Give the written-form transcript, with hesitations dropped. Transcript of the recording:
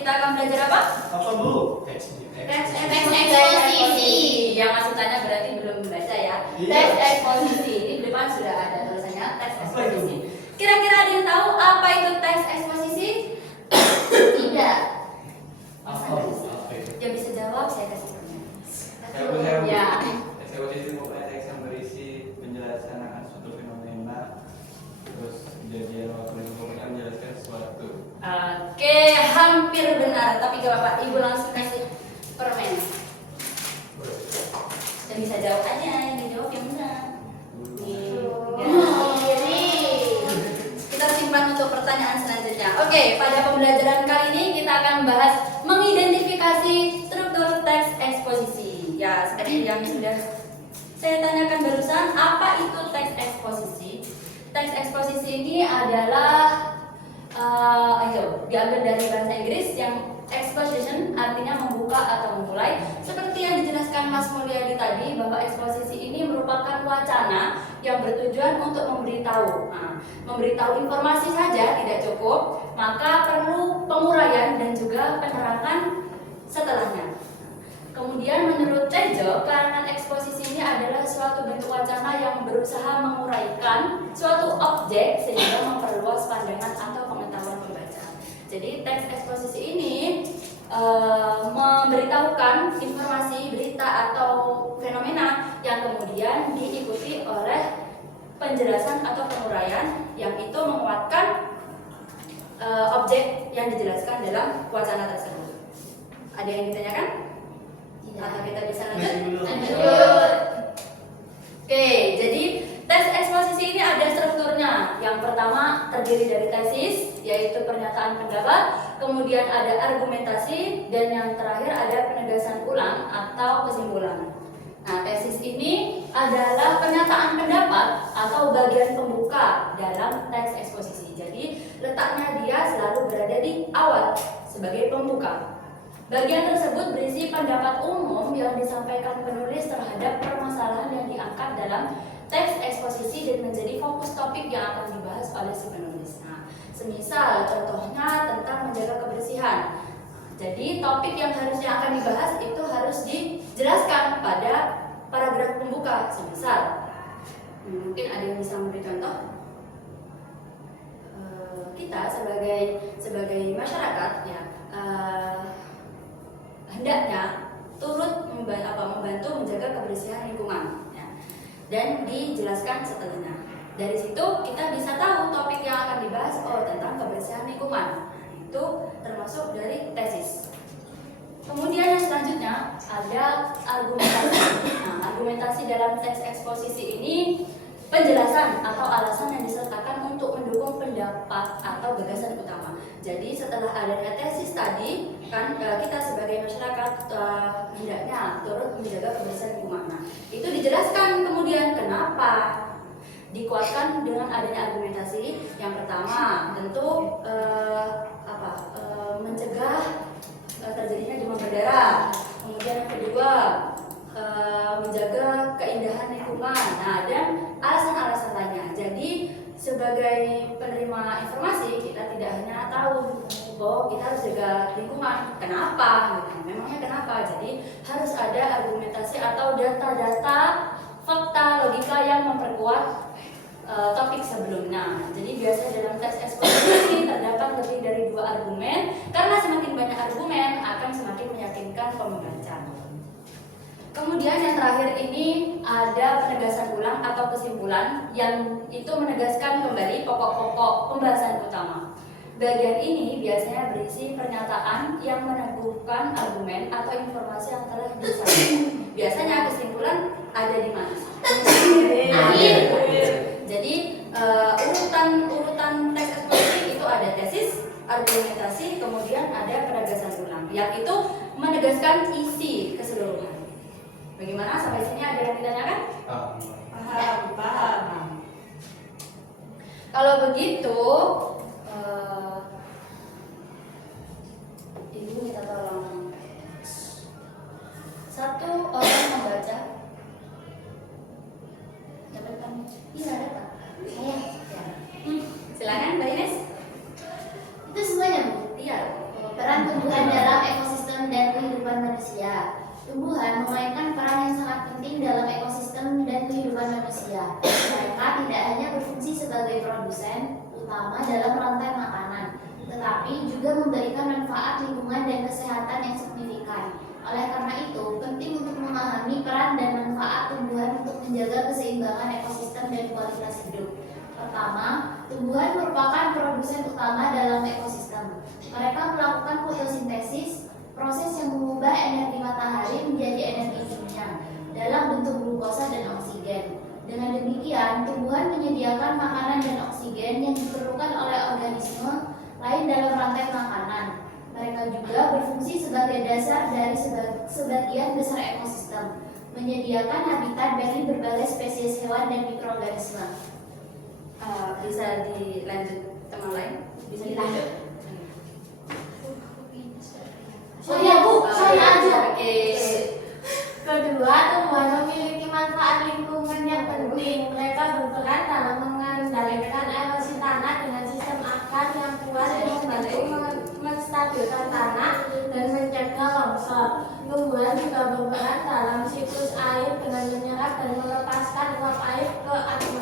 kita akan belajar apa? Apa Bu? Teks eksposisi. Yang masih tanya berarti belum membaca ya. Teks eksposisi. Ini di depan sudah ada tulisannya teks eksposisi. Kira-kira ada yang tahu apa itu teks eksposisi? Tidak. Yang bisa jawab saya kasih pertanyaan. Ya. Eksposisi merupakan teks yang berisi penjelasan akan suatu fenomena, terus kejadian waktu itu menjelaskan sesuatu. Oke, hampir benar. Tapi gak apa-apa, Ibu langsung kasih permen. Dan bisa jawab aja, yang dijawab yang benar. Kita simpan untuk pertanyaan selanjutnya. Oke, pada pembelajaran kali ini kita akan bahas mengidentifikasi struktur teks eksposisi. Ya, seperti yang sudah saya tanyakan barusan, apa itu teks eksposisi? Teks eksposisi ini adalah diambil dari bahasa Inggris yang exposition artinya membuka atau memulai. Seperti yang dijelaskan Mas Mulyadi tadi, bahwa eksposisi ini merupakan wacana yang bertujuan untuk memberitahu. Memberitahu informasi saja tidak cukup, maka perlu penguraian dan juga penerangan setelahnya. Kemudian menurut Tejo, karangan eksposisi ini adalah suatu bentuk wacana yang berusaha menguraikan suatu objek sehingga memperluas pandangan atau pengetahuan pembaca. Jadi teks eksposisi ini memberitahukan informasi, berita atau fenomena yang kemudian diikuti oleh penjelasan atau penguraian yang itu menguatkan objek yang dijelaskan dalam wacana tersebut. Ada yang ditanyakan? Atau kita bisa lanjut? Oke, jadi teks eksposisi ini ada strukturnya. Yang pertama terdiri dari tesis, yaitu pernyataan pendapat, kemudian ada argumentasi, dan yang terakhir ada penegasan ulang atau kesimpulan. Nah, tesis ini adalah pernyataan pendapat atau bagian pembuka dalam teks eksposisi. Jadi letaknya dia selalu berada di awal sebagai pembuka. Bagian tersebut berisi pendapat umum yang disampaikan penulis terhadap permasalahan yang diangkat dalam teks eksposisi dan menjadi fokus topik yang akan dibahas oleh si penulis. Nah, semisal contohnya tentang menjaga kebersihan. Jadi topik yang harusnya akan dibahas itu harus dijelaskan pada paragraf pembuka. Semisal, mungkin ada yang bisa memberi contoh. Kita sebagai masyarakat ya. Hendaknya turut membantu menjaga kebersihan lingkungan ya. Dan dijelaskan setelahnya. Dari situ kita bisa tahu topik yang akan dibahas tentang kebersihan lingkungan. Itu termasuk dari tesis. Kemudian yang selanjutnya ada argumentasi. Nah, argumentasi dalam teks eksposisi ini penjelasan atau alasan yang disertakan untuk mendukung pendapat atau gagasan utama. Jadi setelah adanya tesis tadi, kan kita sebagai masyarakat hendaknya turut menjaga kebersihan lingkungan. Nah, itu dijelaskan kemudian kenapa dikuatkan dengan adanya argumentasi. Yang pertama tentu mencegah terjadinya demam berdarah. Kemudian yang kedua menjaga keindahan lingkungan. Nah, dan alasan-alasan lainnya. Jadi sebagai penerima informasi kita tidak hanya tahu bahwa kita harus jaga lingkungan. Kenapa? Memangnya kenapa? Jadi harus ada argumentasi atau data-data, fakta, logika yang memperkuat topik sebelumnya. Jadi biasanya dalam teks eksposisi terdapat lebih dari 2 argumen. Karena semakin banyak argumen akan semakin meyakinkan pembaca. Kemudian yang terakhir ini ada penegasan ulang atau kesimpulan yang itu menegaskan kembali pokok-pokok pembahasan utama. Bagian ini biasanya berisi pernyataan yang meneguhkan argumen atau informasi yang telah disampaikan. Biasanya kesimpulan ada di mana? Akhir. Jadi urutan teks eksposisi itu ada tesis, argumentasi, kemudian ada penegasan ulang yang itu menegaskan isi keseluruhan. Bagaimana sampai sini, ada yang ditanyakan? Paham. Kalau begitu, Ibu minta tolong satu orang membaca. Dapatkan? Iya, dapat. Saya. Ya. Silakan, Mbak Ines. Itu semuanya, Bu? Iya. Peran tumbuhan dalam ekosistem dan kehidupan manusia. Tumbuhan memainkan peran yang sangat penting dalam ekosistem dan kehidupan manusia. Mereka tidak hanya berfungsi sebagai produsen utama dalam rantai makanan, tetapi juga memberikan manfaat lingkungan dan kesehatan yang signifikan. Oleh karena itu, penting untuk memahami peran dan manfaat tumbuhan untuk menjaga keseimbangan ekosistem dan kualitas hidup. Pertama, tumbuhan merupakan produsen utama dalam ekosistem. Mereka melakukan fotosintesis, proses yang mengubah energi matahari menjadi energi kimia dalam bentuk glukosa dan oksigen. Dengan demikian, tumbuhan menyediakan makanan dan oksigen yang diperlukan oleh organisme lain dalam rantai makanan. Mereka juga berfungsi sebagai dasar dari sebagian besar ekosistem, menyediakan habitat bagi berbagai spesies hewan dan mikroorganisme. Bisa dilanjut teman lain? Bisa dilanjut? Saya Bu, saya aja. Oke. Kedua, tumbuhan memiliki manfaat lingkungan yang penting. Mereka berperan dalam mengendalikan erosi tanah dengan sistem akar yang kuat yang membantu menstabilkan tanah dan mencegah longsor. Tumbuhan juga berperan dalam siklus air dengan menyerap dan melepaskan uap air ke atmosfer